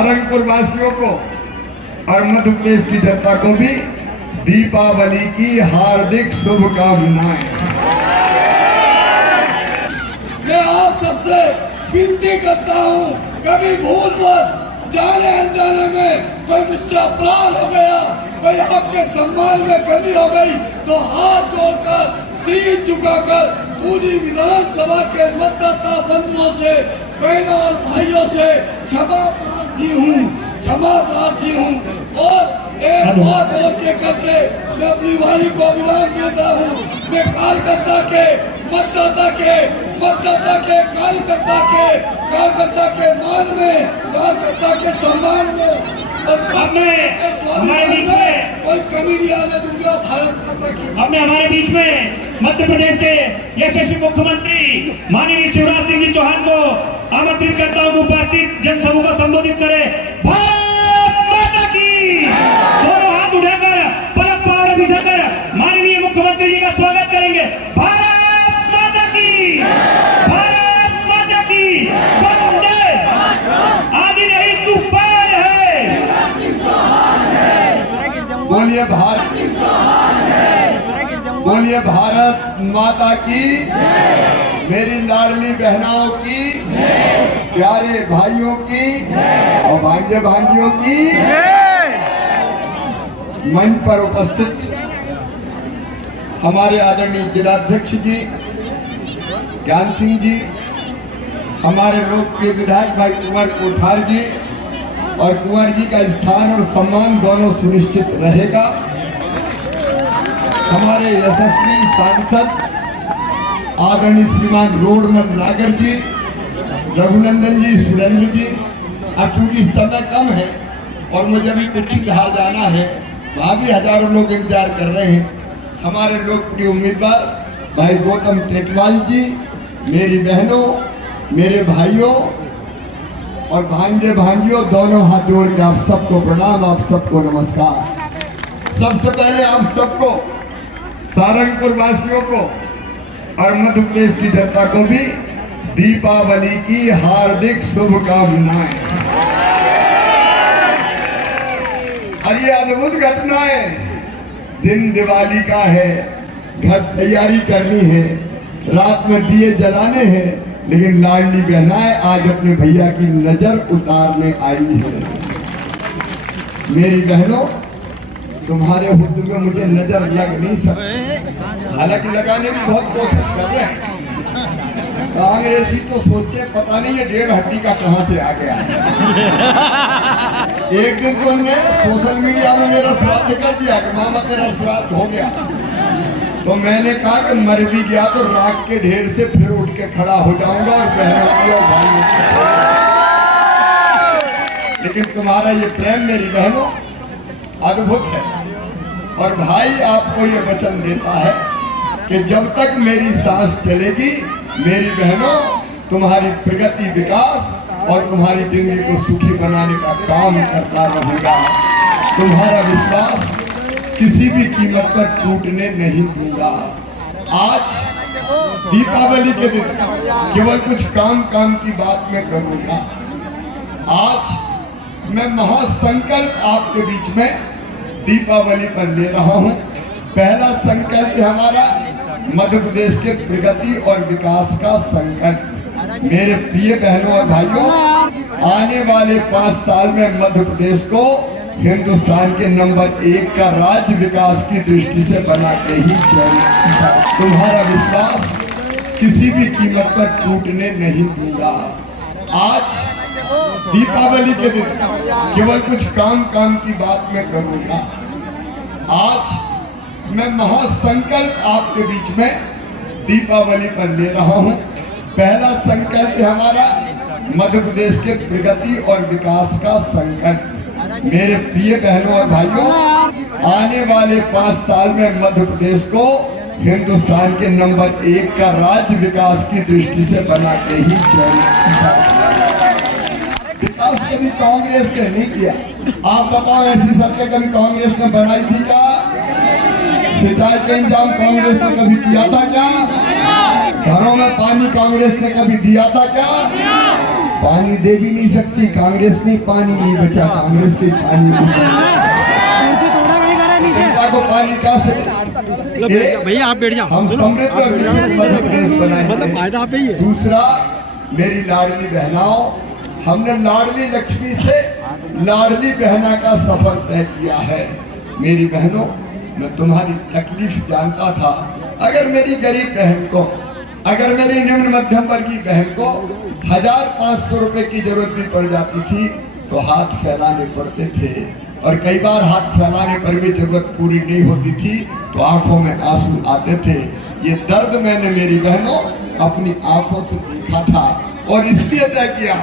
सारंगपुर वासियों को और मध्य प्रदेश की जनता को भी दीपावली की हार्दिक शुभकामनाएं। मैं आप सबसे विनती करता हूँ, कभी भूलवश जाने अनजाने में कोई मुझसे अपराध हो गया, कोई आपके सम्मान में कमी हो गई, तो हाथ जोड़कर सिर झुकाकर पूरी विधानसभा के मतदाता बंधुओं से, बहनों और भाइयों से क्षमा प्रार्थी हूँ और एक बात और के करके मैं अपनी वाणी को विराम देता हूँ। मैं कार्यकर्ता के मान में, कार्यकर्ता के सम्मान में हमारे बीच में कोई कमी नहीं आने दूंगा। भारत माता की। हमने हमारे बीच में मध्य प्रदेश के यशस्वी मुख्यमंत्री माननीय शिवराज सिंह जी चौहान को आमंत्रित करता हूँ, उपस्थित जनसमूह को संबोधित करे। भारत माता की। दोनों हाथ उठाकर पलक पहाड़ बिछाकर माननीय मुख्यमंत्री जी का स्वागत करेंगे। भारत माता की, भारत माता की। वंदे आदि नहीं तूफान है। बोलिए भारत माता की। मेरी लाडली बहनाओं की, प्यारे भाइयों की और भांजे भांजियों की, मंच पर उपस्थित हमारे आदरणीय जिलाध्यक्ष जी ज्ञान सिंह जी, हमारे लोकप्रिय विधायक भाई कुंवर कोठार जी, और कुंवर जी का स्थान और सम्मान दोनों सुनिश्चित रहेगा। हमारे यशस्वी सांसद आदरणीय श्रीमान रोडमल नागर जी, रघुनंदन जी, सुरेंद्र जी, अब चूंकि समय कम है और मुझे भी कुछ धार जाना है, वहाँ भी हजारों लोग इंतजार कर रहे हैं। हमारे लोकप्रिय उम्मीदवार भाई गौतम टेटवाल जी, मेरी बहनों, मेरे भाइयों और भांजे भांजियों, दोनों हाथ जोड़ के आप सबको प्रणाम, आप सबको नमस्कार। सबसे पहले आप सबको, सारंगपुर वासियों को और मध्य प्रदेश की जनता को भी दीपावली की हार्दिक शुभकामनाएं। और ये अद्भुत घटना है, दिन दिवाली का है, घर तैयारी करनी है, रात में दिए जलाने हैं, लेकिन लाडली बहनाएं आज अपने भैया की नजर उतारने आई है। मेरी बहनों, तुम्हारे हुद्दू में मुझे नजर लग नहीं सकती, हालांकि लगाने की बहुत कोशिश कर रहे हैं। कांग्रेसी तो सोचे पता नहीं ये 1.5 हड्डी का कहां से आ गया। एक दिन तो उन्होंने सोशल मीडिया में मेरा श्राद्ध कर दिया कि मामा तेरा श्राद्ध हो गया, तो मैंने कहा कि मर भी गया तो राख के ढेर से फिर उठ के खड़ा हो जाऊंगा और बहनों की और भाइयों की। लेकिन तुम्हारा ये प्रेम मेरी बहनों अद्भुत है, और भाई आपको ये वचन देता है कि जब तक मेरी सांस चलेगी, मेरी बहनों, तुम्हारी प्रगति, विकास और तुम्हारी जिंदगी को सुखी बनाने का काम करता रहूंगा। तुम्हारा विश्वास किसी भी कीमत पर टूटने नहीं दूंगा। आज दीपावली के दिन केवल कुछ काम की बात मैं करूंगा। आज मैं महासंकल्प आपके बीच में दीपावली पर ले रहा हूं। पहला संकल्प है हमारा मध्य प्रदेश के प्रगति और विकास का संकल्प। मेरे प्रिय बहनों और भाइयों, आने वाले 5 साल में मध्य प्रदेश को हिंदुस्तान के नंबर 1 का राज्य विकास की दृष्टि से बना के ही चलेगा। तुम्हारा विश्वास किसी भी कीमत पर टूटने नहीं दूंगा। आज दीपावली के दिन केवल कुछ काम की बात मैं करूंगा। आज मैं महासंकल्प आपके बीच में दीपावली पर ले रहा हूं। पहला संकल्प है हमारा मध्य प्रदेश के प्रगति और विकास का संकल्प। मेरे प्रिय बहनों और भाइयों, आने वाले 5 साल में मध्य प्रदेश को हिंदुस्तान के नंबर 1 का राज्य विकास की दृष्टि से बना के ही चलेगा। विकास कभी कांग्रेस ने नहीं किया। आप बताओ, ऐसी सड़कें कभी कांग्रेस ने बनाई थी क्या? सिंचाई का इंतजाम कांग्रेस ने कभी किया था क्या? घरों में पानी कांग्रेस ने कभी दिया था क्या? पानी दे भी नहीं सकती कांग्रेस ने, पानी नहीं बचा कांग्रेस के, पानी जनता को पानी कहाँ से? भैया आप बैठ जाओ। हम समृद्ध और विकसित मध्य प्रदेश बनाएंगे। फायदा आप ही है। दूसरा, मेरी लाडली बहनाओं, हमने लाडली लक्ष्मी से लाडली बहना का सफर तय किया है। मेरी बहनों, मैं तुम्हारी तकलीफ जानता था। अगर मेरी गरीब बहन को, अगर मेरी निम्न मध्यम वर्गीय बहन को 1500 रुपए की जरूरत भी पड़ जाती थी तो हाथ फैलाने पड़ते थे, और कई बार हाथ फैलाने पर भी जरूरत पूरी नहीं होती थी तो आंखों में आंसू आते थे। ये दर्द मैंने मेरी बहनों अपनी आंखों से देखा था, और इसलिए तय किया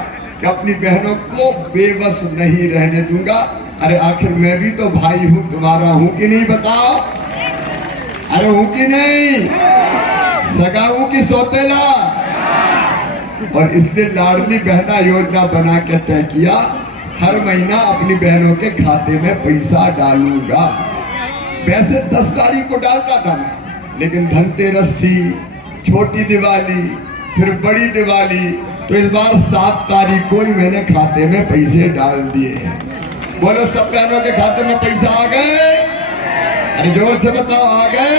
कि अपनी बहनों को बेबस नहीं रहने दूंगा। अरे आखिर मैं भी तो भाई हूं, तुम्हारा हूं कि नहीं, बताओ? अरे हूं कि नहीं? सगा हूं कि सौतेला? और इसलिए लाडली बहना योजना बना के तय किया, हर महीना अपनी बहनों के खाते में पैसा डालूंगा। वैसे 10 तारीख को डालता था मैं, लेकिन धनतेरस थी, छोटी दिवाली, फिर बड़ी दिवाली, तो इस बार 7 तारीख को ही मैंने खाते में पैसे डाल दिए। बोलो, सब बहनों के खाते में पैसा आ गए? अरे जोर से बताओ, आ गए?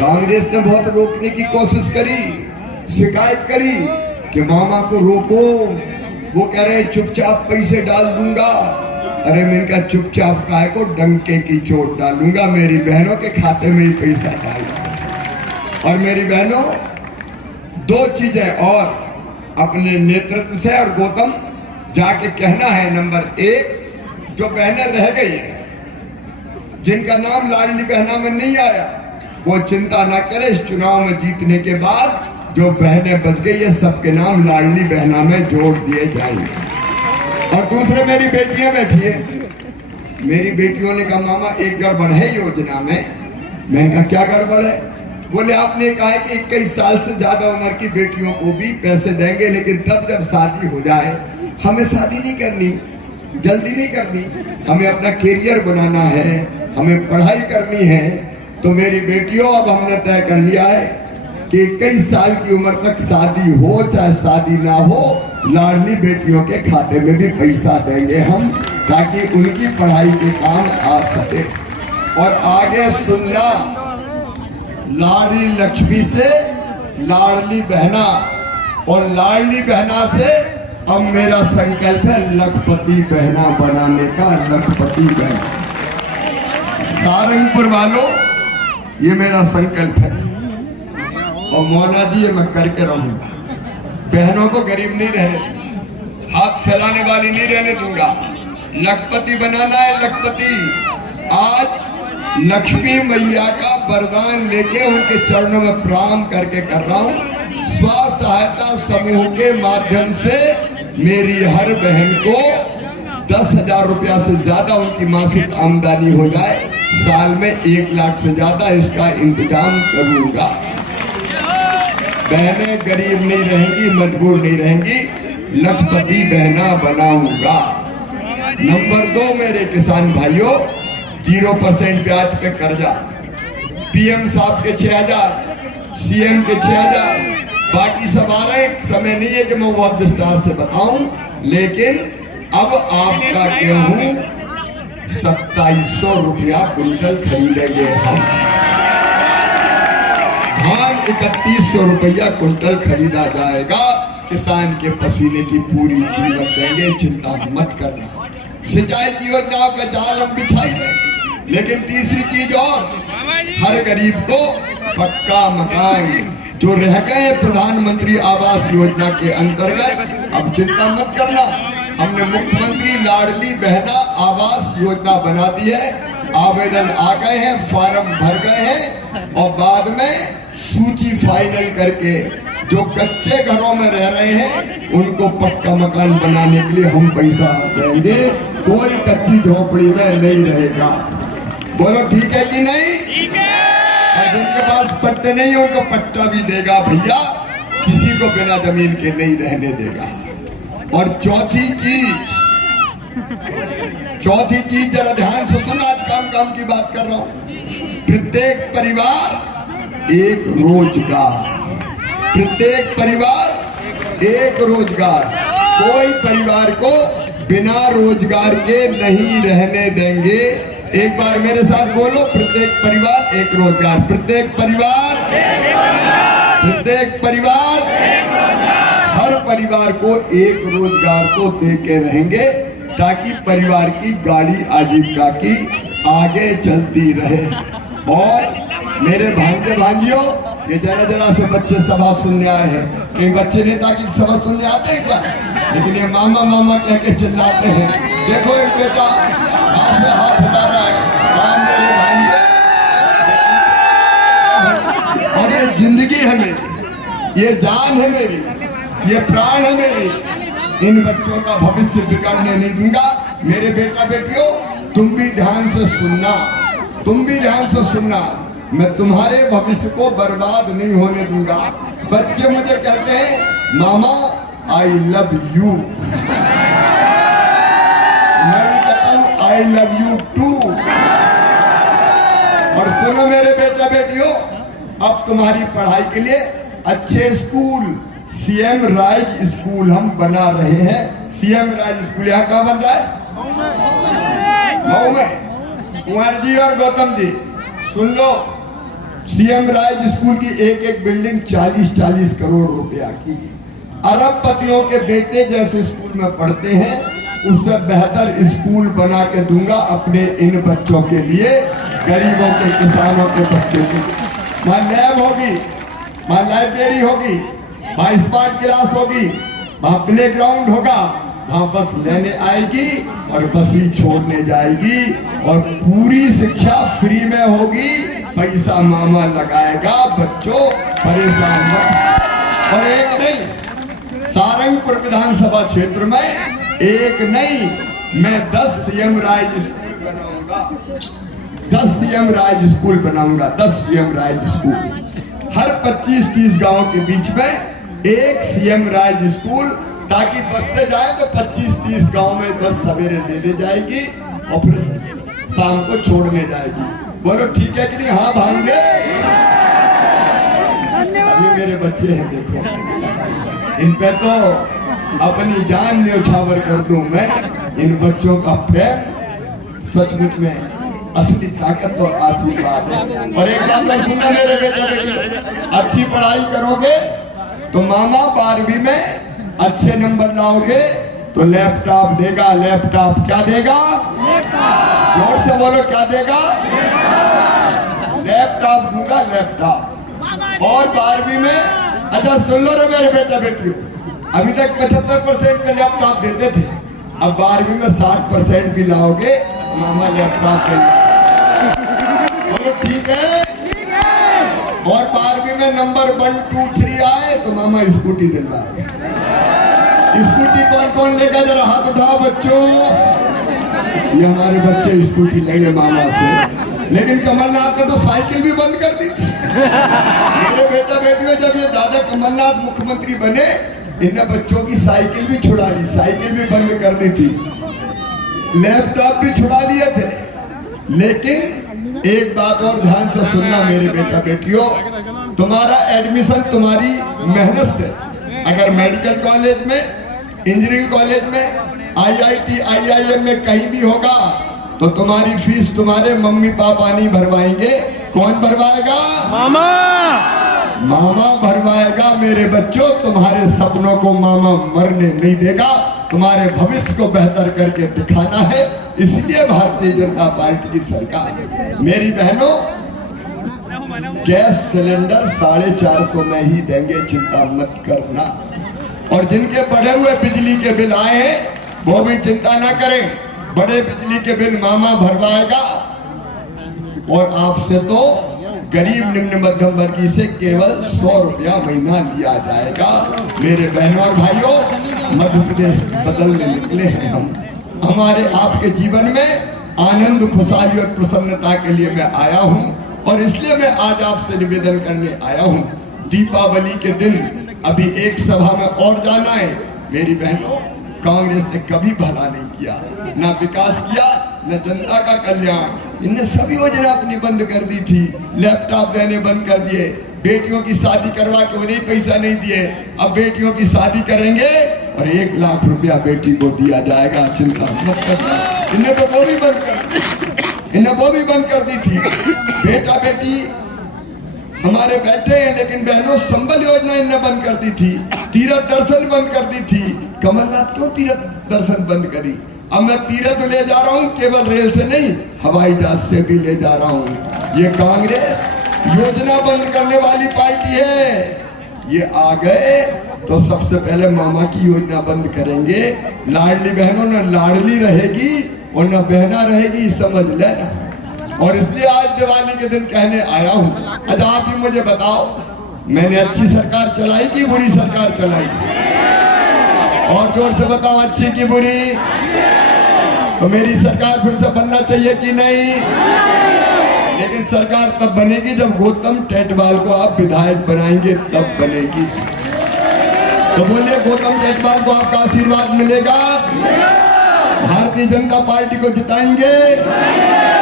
कांग्रेस ने बहुत रोकने की कोशिश करी, शिकायत करी कि मामा को रोको, वो कह रहे चुपचाप पैसे डाल दूंगा। अरे मैंने कहा चुपचाप काहे को, डंके की चोट डालूंगा, मेरी बहनों के खाते में ही पैसा डाल। और मेरी बहनों, 2 चीजें और अपने नेतृत्व से और गौतम जाके कहना है। नंबर 1, जो बहनें रह गई हैं, जिनका नाम लाडली बहना में नहीं आया, वो चिंता ना करे, इस चुनाव में जीतने के बाद जो बहनें बच गई है सबके नाम लाडली बहना में जोड़ दिए जाएंगे। और दूसरे, मेरी बेटियां बैठी है, मेरी बेटियों ने कहा मामा एक गड़बड़ है योजना में। मैंने कहा क्या गड़बड़ है? बोले आपने कहा कि 21 साल से ज्यादा उम्र की बेटियों को भी पैसे देंगे, लेकिन तब जब शादी हो जाए। हमें शादी नहीं करनी, जल्दी नहीं करनी, हमें अपना कैरियर बनाना है, हमें पढ़ाई करनी है। तो मेरी बेटियों, अब हमने तय कर लिया है कि 21 साल की उम्र तक शादी हो चाहे शादी ना हो, लाडली बेटियों के खाते में भी पैसा देंगे हम, ताकि उनकी पढ़ाई के काम आ सके। और आगे सुनना, लाडली लक्ष्मी से लाडली बहना, और लाडली बहना से अब मेरा संकल्प है लखपति बहना बनाने का। लखपति बहना, सारंगपुर वालों, ये मेरा संकल्प है, और मौना जी ये मैं करके रहूंगा। बहनों को गरीब नहीं रहने दूंगा, हाथ फैलाने वाली नहीं रहने दूंगा। लखपति बनाना है, लखपति। आज लक्ष्मी मैया का वरदान लेके उनके चरणों में प्रणाम करके कर रहा हूँ। स्व सहायता समूह के माध्यम से मेरी हर बहन को 10,000 रुपया से ज्यादा उनकी मासिक आमदनी हो जाए, साल में 1 लाख से ज्यादा, इसका इंतजाम करूंगा। बहनें गरीब नहीं रहेंगी, मजबूर नहीं रहेंगी, लखपति बहना बनाऊंगा। नंबर 2, मेरे किसान भाइयों, 0% ब्याज पे कर्जा, पीएम साहब के 6,000, सीएम के 6,000, बाकी सब आ रहे हैं। समय नहीं है कि मैं बहुत विस्तार से बताऊं, लेकिन अब आपका गेहूं 2700 रुपया कुंटल खरीदेंगे हम, धान 3100 रुपया कुंटल खरीदा जाएगा। किसान के पसीने की पूरी कीमत देंगे, चिंता मत करना। सिंचाई की योजनाओं का जाल हम बिछाई रहे, लेकिन तीसरी चीज और, हर गरीब को पक्का मकान जो रह गए प्रधानमंत्री आवास योजना के अंतर्गत, अब चिंता मत करना, हमने मुख्यमंत्री लाडली बहना आवास योजना बना दी है। आवेदन आ गए हैं, फॉर्म भर गए हैं, और बाद में सूची फाइनल करके जो कच्चे घरों में रह रहे हैं उनको पक्का मकान बनाने के लिए हम पैसा देंगे। कोई कच्ची झोपड़ी में नहीं रहेगा। बोलो ठीक है कि नहीं? ठीक है। और जिनके पास पट्टे नहीं है उनको पट्टा भी देगा भैया, किसी को बिना जमीन के नहीं रहने देगा। और चौथी चीज जरा ध्यान से सुन, आज काम की बात कर रहा हूं। प्रत्येक परिवार एक रोजगार, प्रत्येक परिवार एक रोजगार, कोई परिवार को बिना रोजगार के नहीं रहने देंगे। एक बार मेरे साथ बोलो, प्रत्येक परिवार एक रोजगार, प्रत्येक परिवार हर परिवार को एक रोजगार तो दे के रहेंगे, ताकि परिवार की गाड़ी आजीविका की आगे चलती रहे। और मेरे भांजे भांजियों, ये जरा से बच्चे सभा सुनने आए हैं। कई बच्चे नेता की सभा सुनने आते हैं क्या? लेकिन ये मामा मामा कह के चिल्लाते हैं। देखो एक बेटा हाथ में हाथ हिला रहा है, मेरे भांजे, और ये जिंदगी है मेरी, ये जान है मेरी, ये प्राण है मेरी। इन बच्चों का भविष्य बिगड़ने नहीं दूंगा। मेरे बेटा बेटियों, तुम भी ध्यान से सुनना, तुम भी ध्यान से सुनना। मैं तुम्हारे भविष्य को बर्बाद नहीं होने दूंगा। बच्चे मुझे कहते हैं, मामा आई लव यू। मैं भी कहता हूं आई लव यू टू। और सुनो मेरे बेटा बेटियों, अब तुम्हारी पढ़ाई के लिए अच्छे स्कूल, सीएम राइज स्कूल हम बना रहे हैं। सीएम राइज स्कूल यहाँ कहाँ बन रहा है? मऊ में। कुंवर जी और गौतम जी सुन लो, सीएम राइज स्कूल की एक एक बिल्डिंग 40-40 करोड़ रुपया की। अरबपतियों के बेटे जैसे स्कूल में पढ़ते हैं, उससे बेहतर स्कूल बना के दूंगा अपने इन बच्चों के लिए, गरीबों के, किसानों के बच्चों के लिए। वहाँ लैब होगी, वहाँ लाइब्रेरी होगी, वहाँ स्मार्ट क्लास होगी, वहाँ प्ले ग्राउंड होगा, वहाँ बस लेने आएगी और बस ही छोड़ने जाएगी, और पूरी शिक्षा फ्री में होगी। पैसा मामा लगाएगा, बच्चों परेशान मत। और एक नहीं, सारंगपुर विधानसभा क्षेत्र में एक नहीं, मैं 10 सीएम राइज स्कूल बनाऊंगा, 10 सीएम राइज स्कूल बनाऊंगा, 10 सीएम राइज स्कूल। हर 25-30 गांव के बीच में एक सीएम राइज स्कूल, ताकि बस से जाए तो 25-30 गांव में बस सवेरे लेने जाएगी और फिर शाम को छोड़ने जाएगी। बोलो ठीक है कि नहीं? हाँ भांगे। अभी मेरे बच्चे हैं, देखो इन पे तो अपनी जान न्यौछावर कर दूं मैं। इन बच्चों का प्रेम सचमुच में असली ताकत और आशीर्वाद है। और एक बात और सुनना मेरे बेटे, अच्छी पढ़ाई करोगे तो मामा 12वीं में अच्छे नंबर लाओगे तो लैपटॉप देगा। लैपटॉप क्या देगा? जोर से बोलो, क्या देगा? लैपटॉप दूंगा, लैपटॉप। और 12वीं में, अच्छा सुन लो रे मेरे बेटा बेटियों, अभी तक 75% का लैपटॉप देते थे, अब 12वीं में 60% भी लाओगे मामा लैपटॉप देंगे। बोलो ठीक है? और 12वीं में नंबर 1, 2, 3 आए तो मामा स्कूटी दिलवाए। स्कूटी कौन कौन लेगा? जरा हाथ उठाओ बच्चों। ये हमारे बच्चे स्कूटी लेंगे मामा से। लेकिन कमलनाथ ने तो साइकिल भी बंद कर दी थी। मेरे बेटा बेटियों, जब ये दादा कमलनाथ मुख्यमंत्री बने, इन्हें बच्चों की साइकिल भी छुड़ा ली, साइकिल भी बंद कर दी थी, लैपटॉप भी छुड़ा लिए थे। लेकिन एक बात और ध्यान से सुनना मेरे बेटा बेटियों, तुम्हारा एडमिशन तुम्हारी मेहनत से, अगर मेडिकल कॉलेज में, इंजीनियरिंग कॉलेज में, IIT, IIM में कहीं भी होगा तो तुम्हारी फीस तुम्हारे मम्मी पापा नहीं भरवाएंगे। कौन भरवाएगा? मामा। मामा भरवाएगा मेरे बच्चों। तुम्हारे सपनों को मामा मरने नहीं देगा। तुम्हारे भविष्य को बेहतर करके दिखाना है, इसलिए भारतीय जनता पार्टी की सरकार। मेरी बहनों, गैस सिलेंडर 450 में ही देंगे, चिंता मत करना। और जिनके बढ़े हुए बिजली के बिल आए हैं वो भी चिंता ना करें, बड़े बिजली के बिल मामा भरवाएगा। और आपसे तो गरीब निम्न मध्यम वर्गीय से केवल 100 रुपया महीना लिया जाएगा। मेरे बहनों और भाइयों, मध्य प्रदेश बदलने निकले हैं हम। हमारे आपके जीवन में आनंद, खुशहाली और प्रसन्नता के लिए मैं आया हूं, और इसलिए मैं आज आपसे निवेदन करने आया हूं। दीपावली के दिन अभी एक सभा में और जाना है। मेरी बहनों, कांग्रेस ने कभी भला नहीं किया, ना विकास किया, न जनता का कल्याण। इनने सभी योजना अपनी बंद कर दी थी, लैपटॉप देने बंद कर दिए, बेटियों की शादी करवा के उन्हें पैसा नहीं दिए, अब बेटियों की शादी करेंगे और 1 लाख रुपया बेटी को दिया जाएगा। चिंता मत करना। इन्हें तो वो भी बंद कर, इन्हें वो भी बंद कर दी थी। बेटा बेटी हमारे बैठे हैं, लेकिन बहनों संबल योजना इन्हें बंद कर दी थी। तीर्थ दर्शन बंद कर दी थी। कमलनाथ क्यों तीर्थ दर्शन बंद करी? अब मैं तीर्थ ले जा रहा हूं, केवल रेल से नहीं, हवाई जहाज से भी ले जा रहा हूं। ये कांग्रेस योजना बंद करने वाली पार्टी है। ये आ गए तो सबसे पहले मामा की योजना बंद करेंगे। लाडली बहनों न लाडली रहेगी और न बहना रहेगी, समझ लेना। और इसलिए आज दिवाली के दिन कहने आया हूं, अच्छा आप ही मुझे बताओ, मैंने अच्छी सरकार चलाई कि बुरी सरकार चलाई? और जोर से बताओ, अच्छी की बुरी? तो मेरी सरकार फिर से बनना चाहिए कि नहीं? लेकिन सरकार तब बनेगी जब गौतम टेटवाल को आप विधायक बनाएंगे, तब बनेगी। तो बोलिए, गौतम टेटवाल को आपका आशीर्वाद मिलेगा? भारतीय जनता पार्टी को जिताएंगे?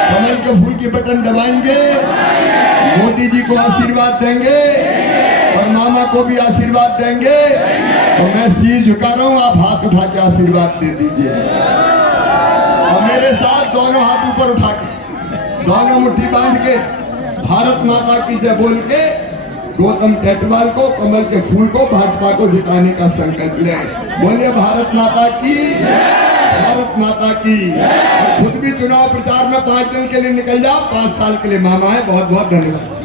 कमल के फूल की बटन दबाएंगे? मोदी जी को आशीर्वाद देंगे और मामा को भी आशीर्वाद देंगे? तो मैं शीश झुका रहा हूं, आप हाथ उठा के आशीर्वाद दे दीजिए। और मेरे साथ दोनों हाथ ऊपर उठा के, दोनों मुट्ठी बांध के, भारत माता की जय बोल के गौतम टेटवाल को, कमल के फूल को, भाजपा को जिताने का संकल्प ले। बोलिए भारत माता की, भारत माता की। और खुद भी चुनाव प्रचार में 5 दिन के लिए निकल जाओ, 5 साल के लिए मामा है। बहुत बहुत धन्यवाद।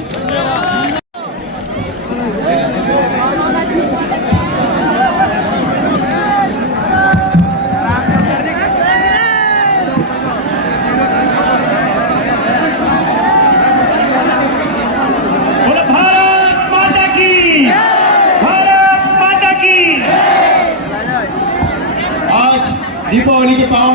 दीपावली के पावन